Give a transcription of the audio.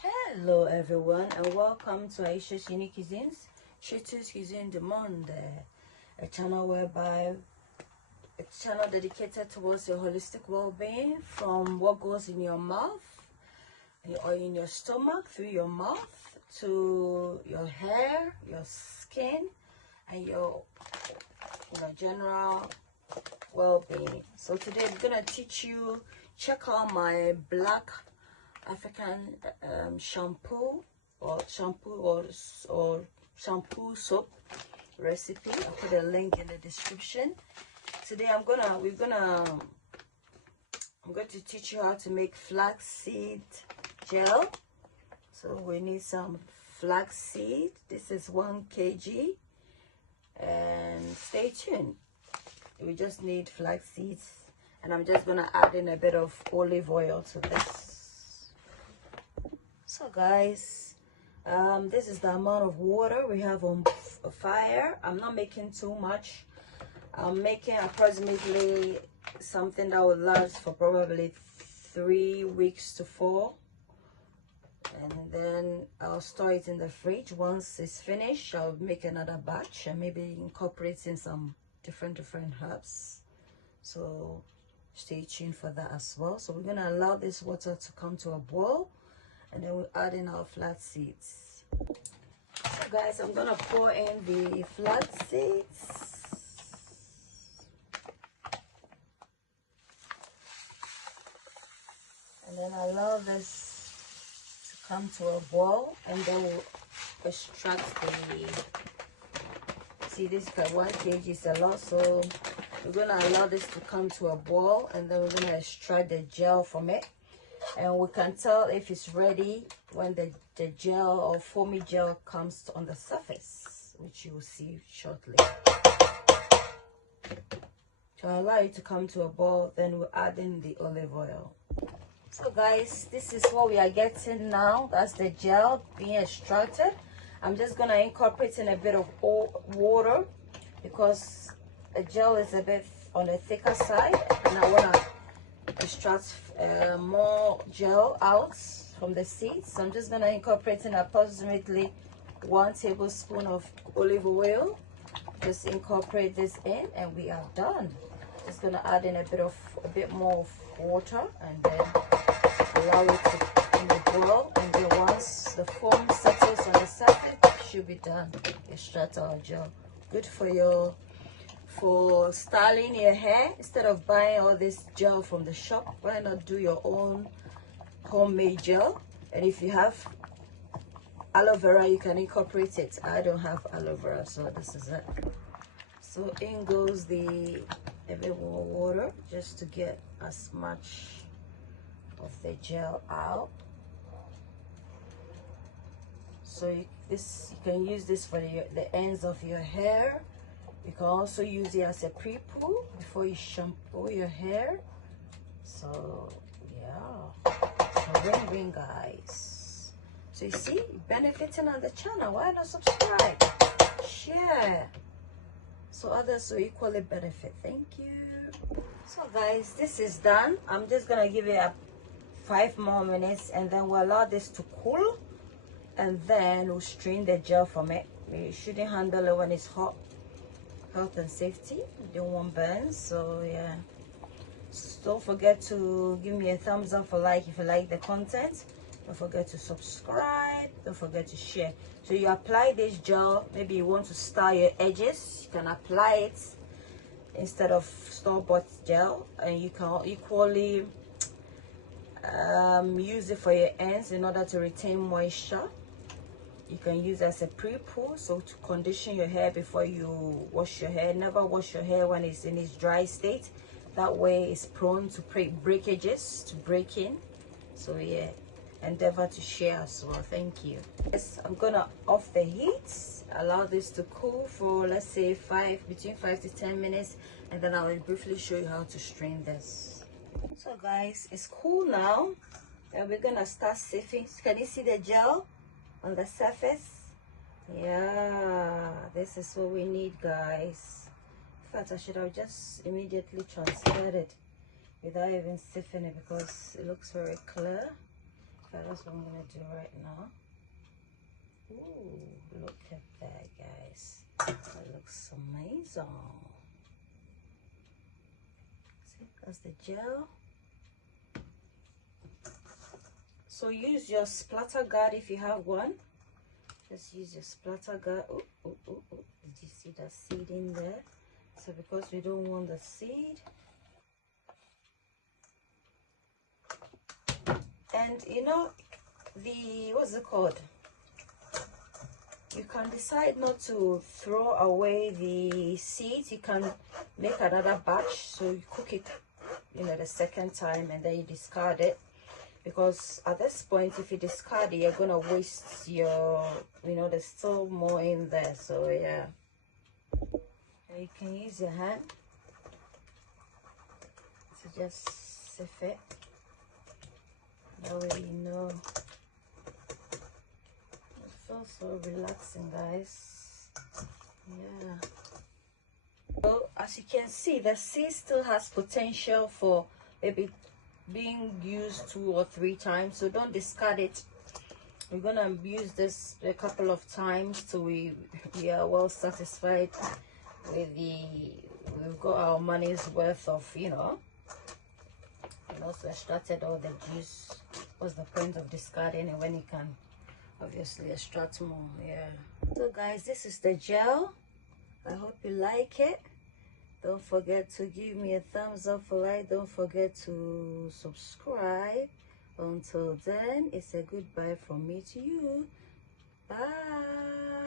Hello everyone and welcome to Ayesha's Unique Cuisines, Shitu's Cuisine du Monde, a channel dedicated towards your holistic well-being, from what goes in your mouth or in your stomach through your mouth to your hair, your skin, and your general well-being. So today I'm gonna teach you, check out my black African shampoo or shampoo soap recipe. I'll put a link in the description. Today I'm going to teach you how to make flaxseed gel. So we need some flaxseed. This is 1 kg, and stay tuned. We just need flax seeds, and I'm just gonna add in a bit of olive oil to this. So guys, this is the amount of water we have on fire. I'm not making too much. I'm making approximately something that will last for probably 3 weeks to 4, and then I'll store it in the fridge. Once it's finished, I'll make another batch and maybe incorporate in some different herbs. So stay tuned for that as well. So we're gonna allow this water to come to a boil, and then we'll add in our flax seeds. So guys, I'm gonna pour in the flax seeds. And then allow this to come to a boil, and then we'll extract see, this 1 kg is a lot, so we're gonna allow this to come to a boil, and then we're gonna extract the gel from it. And we can tell if it's ready when the gel or foamy gel comes on the surface, which you will see shortly. To allow it to come to a boil, then we'll add in the olive oil. So guys, this is what we are getting now. That's the gel being extracted. I'm just gonna incorporate in a bit of water because the gel is a bit on the thicker side, and I wanna extract more gel out from the seeds. So I'm just gonna incorporate in approximately 1 tablespoon of olive oil. Just incorporate this in, and we are done. Just gonna add in a bit more of water, and then allow it to boil, and then once the foam settles on the surface, it should be done. Extract our gel. Good for styling your hair. Instead of buying all this gel from the shop, why not do your own homemade gel? And if you have aloe vera, you can incorporate it. I don't have aloe vera, so this is it. So in goes a bit more water, just to get as much of the gel out. So you can use this for the ends of your hair. You can also use it as a pre-poo before you shampoo your hair. So yeah, so ring guys. So you see, benefiting on the channel. Why not subscribe, share, so others will equally benefit? Thank you. So guys, this is done. I'm just gonna give it 5 more minutes, and then we'll allow this to cool, and then we'll strain the gel from it. You shouldn't handle it when it's hot. Health and safety, you don't want burns. So yeah, so don't forget to give me a thumbs up for like if you like the content. Don't forget to subscribe, don't forget to share. So you apply this gel, maybe you want to style your edges, you can apply it instead of store-bought gel, and you can equally use it for your ends in order to retain moisture. You can use as a pre-poo, so to condition your hair before you wash your hair. Never wash your hair when it's in its dry state. That way it's prone to breakages, to breaking. So yeah, endeavor to share as well. Thank you. Yes, I'm gonna off the heat, allow this to cool for, let's say, between 5 to 10 minutes, and then I will briefly show you how to strain this. So guys, it's cool now, and we're gonna start sifting. Can you see the gel on the surface? Yeah, this is what we need, guys. In fact, I should have just immediately transferred it without even sifting it, because it looks very clear. Okay, that's what I'm gonna do right now. Ooh, look at that, guys. That looks amazing. See, that's the gel. So use your splatter guard if you have one. Just use your splatter guard. Oh, oh, oh, oh. Did you see that seed in there? So because we don't want the seed. And you know, what's it called? You can decide not to throw away the seeds. You can make another batch, so you cook it, you know, the second time, and then you discard it. Because at this point, if you discard it, you're gonna waste your, you know, there's still more in there. So yeah, you can use your hand to just sift it. That way you know. It feels so relaxing, guys. Yeah. So as you can see, the seed still has potential for maybe being used 2 or 3 times, so don't discard it. We're gonna use this a couple of times till we are well satisfied with we've got our money's worth of, you know, and also extracted all the juice. What's the point of discarding it when you can obviously extract more? Yeah. So guys, this is the gel. I hope you like it. Don't forget to give me a thumbs up for like. Don't forget to subscribe. Until then, it's a goodbye from me to you. Bye.